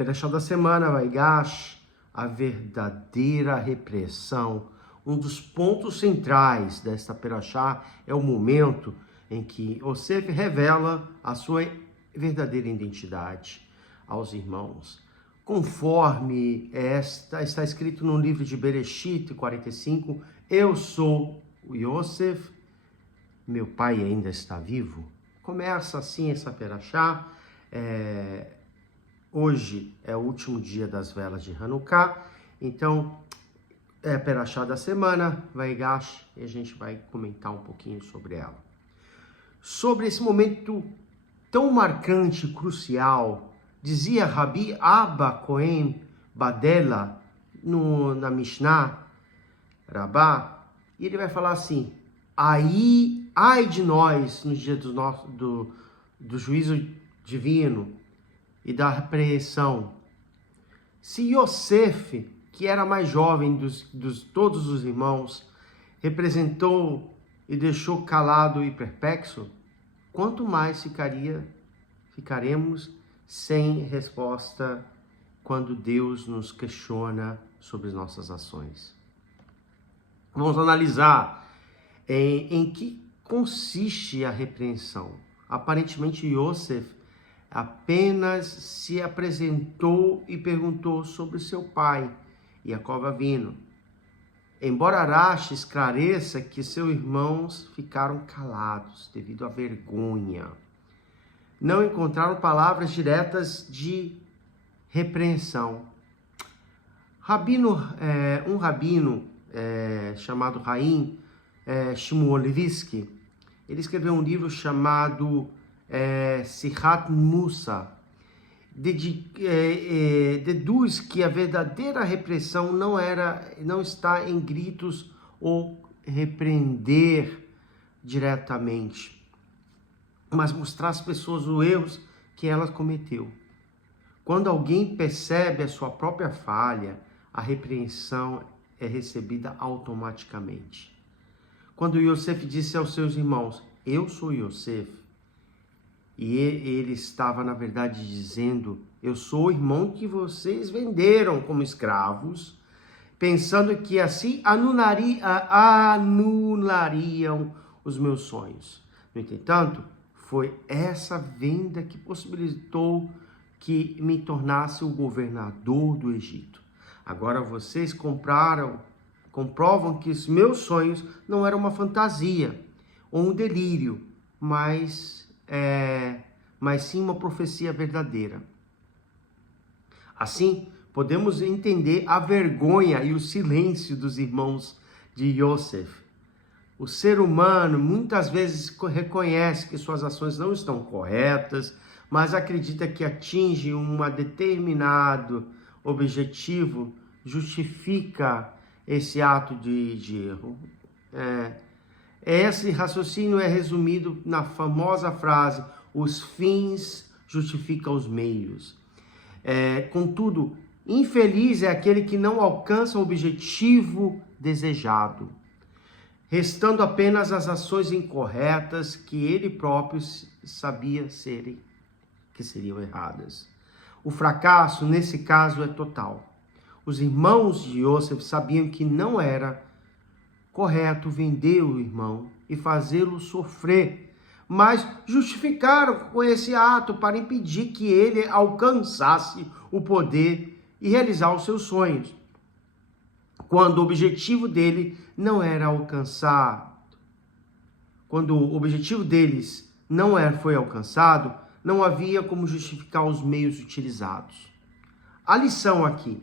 Perashá da semana, Vaigash, a verdadeira repressão. Um dos pontos centrais desta Perashá é o momento em que Yosef revela a sua verdadeira identidade aos irmãos. Conforme está escrito no livro de Bereshit 45, eu sou o Yosef, meu pai ainda está vivo. Começa assim essa Perashá. Hoje é o último dia das velas de Hanukkah, então é a Perashá da semana, Vaigash, e a gente vai comentar um pouquinho sobre ela. Sobre esse momento tão marcante e crucial, dizia Rabi Abba Cohen Badela na Mishnah, Rabá, e ele vai falar assim: ai de nós no dia do juízo divino e da repreensão, se Yosef, que era mais jovem dos todos os irmãos, representou e deixou calado e perplexo, quanto mais ficaremos sem resposta quando Deus nos questiona sobre nossas ações. Vamos analisar em que consiste a repreensão. Aparentemente, Yosef apenas se apresentou e perguntou sobre seu pai, Yaakov Avinu. Embora Rashi esclareça que seus irmãos ficaram calados devido à vergonha, não encontraram palavras diretas de repreensão. Um rabino chamado Haim Shmulevitsky, ele escreveu um livro chamado Sichat Musa, deduz que a verdadeira repressão não está em gritos ou repreender diretamente, mas mostrar às pessoas os erros que elas cometeu. Quando alguém percebe a sua própria falha, a repreensão é recebida automaticamente. Quando Yosef disse aos seus irmãos, eu sou Yosef, e ele estava, na verdade, dizendo, eu sou o irmão que vocês venderam como escravos, pensando que assim anulariam os meus sonhos. No entanto, foi essa venda que possibilitou que me tornasse o governador do Egito. Agora vocês comprovam que os meus sonhos não eram uma fantasia ou um delírio, mas sim uma profecia verdadeira. Assim, podemos entender a vergonha e o silêncio dos irmãos de Yosef. O ser humano muitas vezes reconhece que suas ações não estão corretas, mas acredita que atinge um determinado objetivo, justifica esse ato de erro. Esse raciocínio é resumido na famosa frase, os fins justificam os meios. Contudo, infeliz é aquele que não alcança o objetivo desejado, restando apenas as ações incorretas que ele próprio sabia que seriam erradas. O fracasso, nesse caso, é total. Os irmãos de Yosef sabiam que não era correto vender o irmão e fazê-lo sofrer, mas justificaram com esse ato para impedir que ele alcançasse o poder e realizar os seus sonhos. Quando o objetivo dele não era alcançado, quando o objetivo deles foi alcançado, não havia como justificar os meios utilizados. A lição aqui,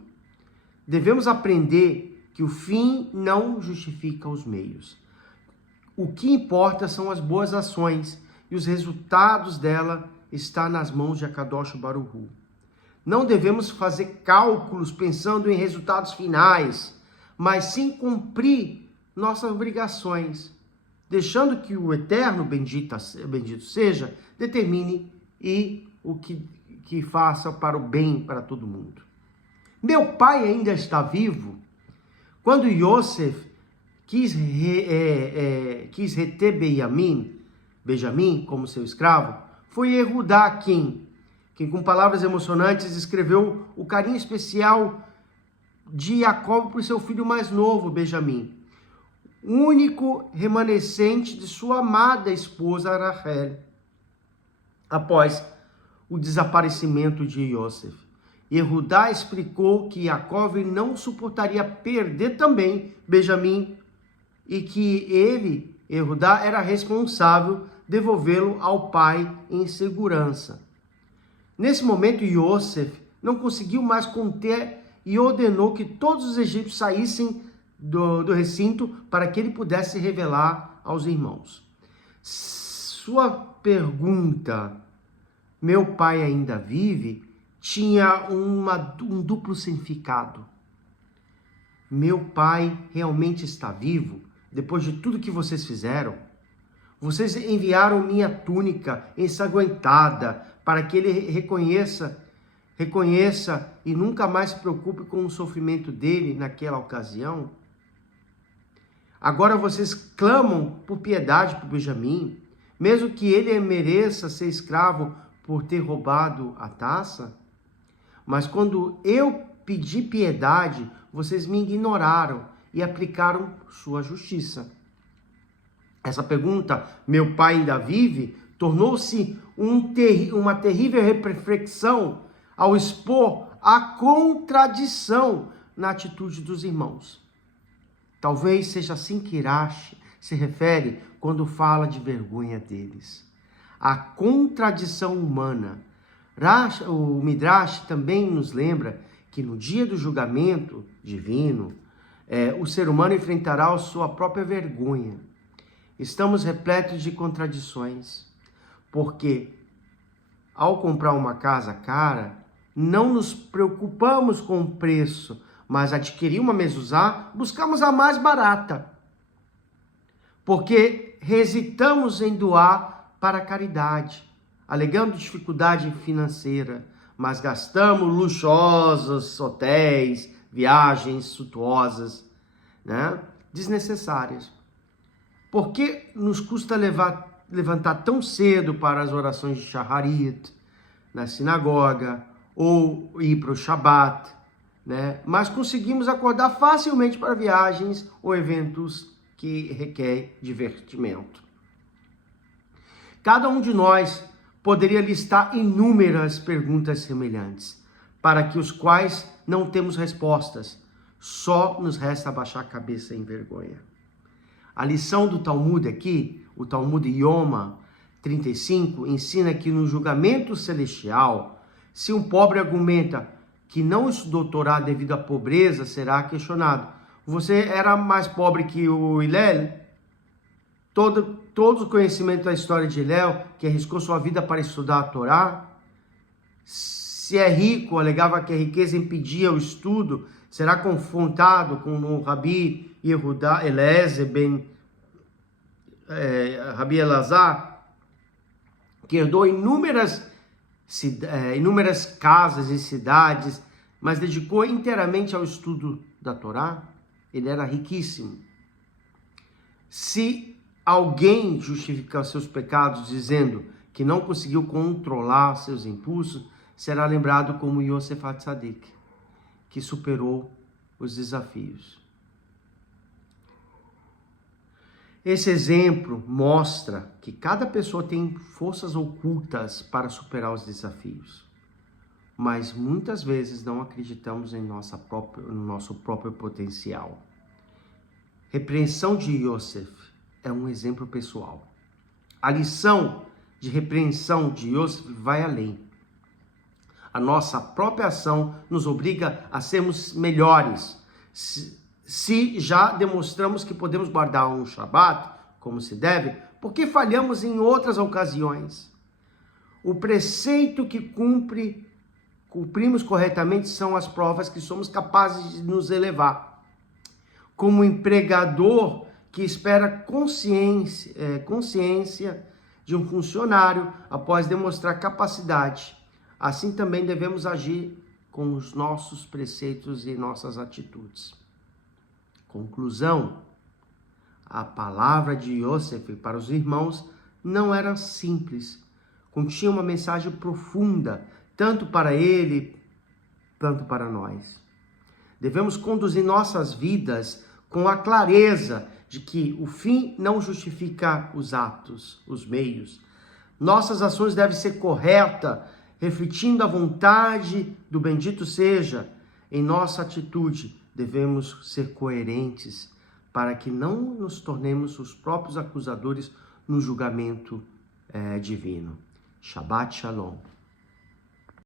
devemos aprender que o fim não justifica os meios. O que importa são as boas ações e os resultados dela estão nas mãos de Akadosh Baruch Hu. Não devemos fazer cálculos pensando em resultados finais, mas sim cumprir nossas obrigações, deixando que o Eterno, bendito seja, determine o que faça para o bem para todo mundo. Meu pai ainda está vivo. Quando Yosef quis reter Benjamim como seu escravo, foi Yehudá que com palavras emocionantes escreveu o carinho especial de Jacó por seu filho mais novo, Benjamim, único remanescente de sua amada esposa Rachel, após o desaparecimento de Yosef. Yehudá explicou que Jacó não suportaria perder também Benjamim e que ele, Yehudá, era responsável devolvê-lo ao pai em segurança. Nesse momento, Yosef não conseguiu mais conter e ordenou que todos os egípcios saíssem do recinto para que ele pudesse revelar aos irmãos. Sua pergunta, meu pai ainda vive, tinha um duplo significado. Meu pai realmente está vivo? Depois de tudo que vocês fizeram? Vocês enviaram minha túnica ensanguentada para que ele reconheça e nunca mais se preocupe com o sofrimento dele naquela ocasião? Agora vocês clamam por piedade por Benjamim, mesmo que ele mereça ser escravo por ter roubado a taça? Mas quando eu pedi piedade, vocês me ignoraram e aplicaram sua justiça. Essa pergunta, meu pai ainda vive, tornou-se uma terrível reflexão ao expor a contradição na atitude dos irmãos. Talvez seja assim que Irache se refere quando fala de vergonha deles. A contradição humana. O Midrash também nos lembra que no dia do julgamento divino, o ser humano enfrentará a sua própria vergonha. Estamos repletos de contradições, porque ao comprar uma casa cara, não nos preocupamos com o preço, mas adquirir uma mezuzá, buscamos a mais barata, porque hesitamos em doar para a caridade, alegando dificuldade financeira, mas gastamos luxuosos hotéis, viagens suntuosas, desnecessárias. Por que nos custa levantar tão cedo para as orações de Shacharit, na sinagoga, ou ir para o Shabat, mas conseguimos acordar facilmente para viagens ou eventos que requerem divertimento? Cada um de nós poderia listar inúmeras perguntas semelhantes, para que os quais não temos respostas, só nos resta abaixar a cabeça em vergonha. A lição do Talmud aqui, o Talmud Yoma 35, ensina que no julgamento celestial, se um pobre argumenta que não estudou Torá devido à pobreza, será questionado. Você era mais pobre que o Hillel? Todo o conhecimento da história de Hillel, que arriscou sua vida para estudar a Torá? Se é rico, alegava que a riqueza impedia o estudo, será confrontado com o Rabi Yehudá Eliezer Rabi Elazar, que herdou inúmeras casas e cidades, mas dedicou inteiramente ao estudo da Torá. Ele era riquíssimo. Se alguém justificar seus pecados dizendo que não conseguiu controlar seus impulsos, será lembrado como Yosef Hatzadik, que superou os desafios. Esse exemplo mostra que cada pessoa tem forças ocultas para superar os desafios, mas muitas vezes não acreditamos no nosso próprio potencial. Repreensão de Yosef é um exemplo pessoal. A lição de repreensão de Yosef vai além. A nossa própria ação nos obriga a sermos melhores. Se já demonstramos que podemos guardar um Shabat como se deve, por que falhamos em outras ocasiões? O preceito que cumprimos corretamente são as provas que somos capazes de nos elevar. Como empregador que espera consciência de um funcionário após demonstrar capacidade, assim também devemos agir com os nossos preceitos e nossas atitudes. Conclusão: a palavra de Yosef para os irmãos não era simples, continha uma mensagem profunda tanto para ele, quanto para nós. Devemos conduzir nossas vidas com a clareza de que o fim não justifica os atos, os meios. Nossas ações devem ser corretas, refletindo a vontade do bendito seja. Em nossa atitude, devemos ser coerentes para que não nos tornemos os próprios acusadores no julgamento divino. Shabbat Shalom.